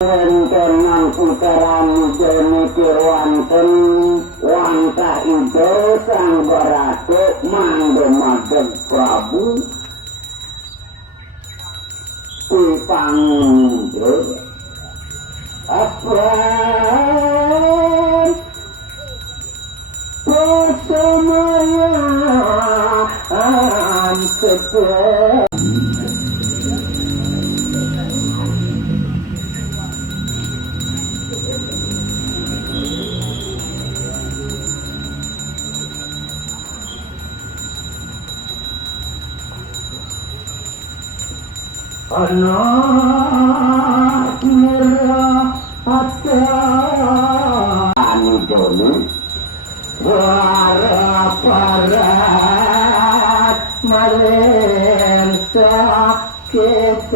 Rentenan putaran mikir wonten wangkah ide sang Barata mangga-mangga Prabu Pipangga apa persamayan setia. Anak merah anu dulu waraparat malen sakit